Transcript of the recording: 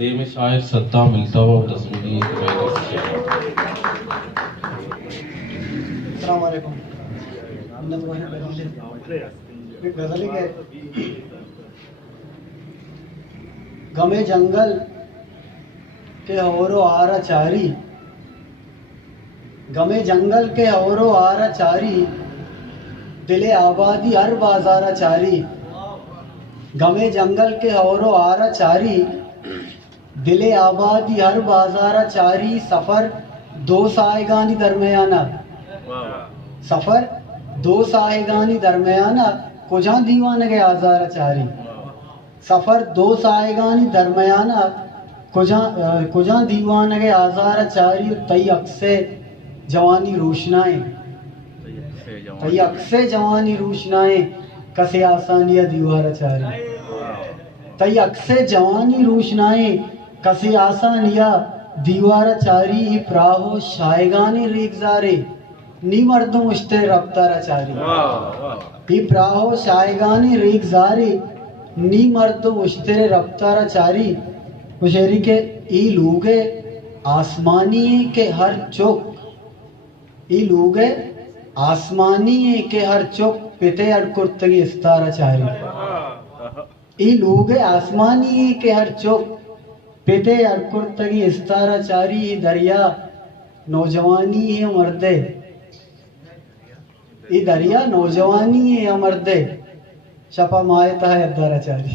दे में शायद सत्ता मिलता हो तस्वीर गजल है गमे जंगल के हवरो आरा चारी, गमे जंगल के हवरो आरा चारी, दिले आबादी हर बाजारा चारी। गमे जंगल के हवरो आरा चारी, दिले आबादी हर बाजारा चारी। सफर दो साएगानी दरमियाना, सफर दो साएगानी दरमियाना, कुजा दीवान के आजारा चारी। सफर दो साएगानी दरमियाना, कुजा दीवान के आजारा चारी। तई अक्से जवानी रोशनाएं, तई अक्से जवानी रोशनाएं, कसे आसानिया दीवारा चारी। तई अक्से जवानी रोशनाएं, कसे आसानिया दीवारा चारी। ही प्राहो शायगानी रेगजारे, नी मर्दों मुश्ते रफ्तारा चारी। ही प्राहो शायगानी रेगजारे, नी मर्दों मुश्ते रफ्तारा चारी। कुशेरी के ई लूगे आसमानी के हर चौक, ई लूगे आसमानी के हर चौक, पिते अड़कुर्तगी इस्तारा चारी। ई लूगे आसमानी के हर चौक, पिते अड़कुर्तगी इस्तारा चारी। दरिया नौजवानी है मर्दे, ई दरिया नौजवानी है मर्दे, शपा मायता है अद्दारा चारी।